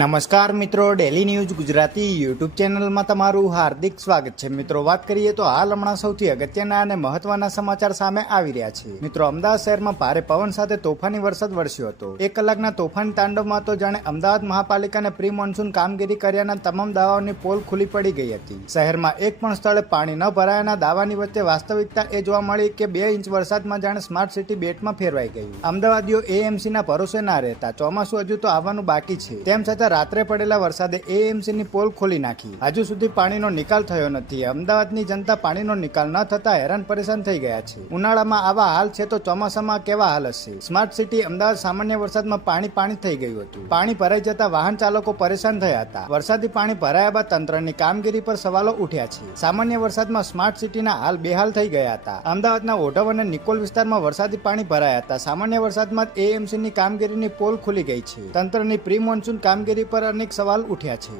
નમસ્કાર મિત્રો, daily news Gujarati YouTube ચેનલમાં તમારું હાર્દિક સ્વાગત છે. મિત્રો, વાત કરીએ તો હાલ હમણાં સૌથી અગત્યના અને મહત્વના સમાચાર સામે આવી રહ્યા છે. મિત્રો, અમદાવાદ શહેરમાં ભારે પવન સાથે તોફાની વરસાદ વરસ્યો હતો. 1 કલાકના તોફાની તાંડવમાં તો જાણે અમદાવાદ મહાપાલિકાને પ્રી મોન્સૂન કામગીરી કર્યાના તમામ દાવાઓની પોલ ખુલ્લી પડી ગઈ હતી. શહેરમાં એક પણ સ્થળે પાણી ન ભરાયાના દાવાની વચ્ચે વાસ્તવિકતા એ જોવા મળી કે 2 ઇંચ વરસાદમાં જાણે સ્માર્ટ સિટી બેટમાં ફેરવાઈ ગયું. અમદાવાદીઓ એએમસીના ભરોસે ના રહેતા. ચોમાસું હજુ તો આવવાનું બાકી છે. તેમ છતાં રાત્રે પડેલા વરસાદે એએમસીની પોલ ખોલી નાખી. હજુ સુધી પાણીનો નિકાલ થયો નથી. અમદાવાદની જનતા પાણીનો નિકાલ ન થતા હેરાન પરેશાન થઈ ગયા છે. ઉનાળામાં આવા હાલ છે તો ચોમાસામાં કેવા હાલ હશે? સ્માર્ટ સિટી અમદાવાદ સામાન્ય વરસાદમાં પાણી થઈ ગયું હતું. પાણી ભરાઈ જતા વાહન ચાલકો પરેશાન થયા હતા. વરસાદી પાણી ભરાયા બાદ તંત્રની કામગીરી પર સવાલો ઉઠ્યા છે. સામાન્ય વરસાદમાં સ્માર્ટ સિટીના હાલ બેહાલ થઈ ગયા હતા. અમદાવાદના ઓઢવ અને નિકોલ વિસ્તારમાં વરસાદી પાણી ભરાયા હતા. સામાન્ય વરસાદમાં એએમસીની કામગીરીની પોલ ખુલી ગઈ છે. તંત્રની પ્રી મોન્સૂન કામગીરી પર અનેક સવાલ ઉઠ્યા છે.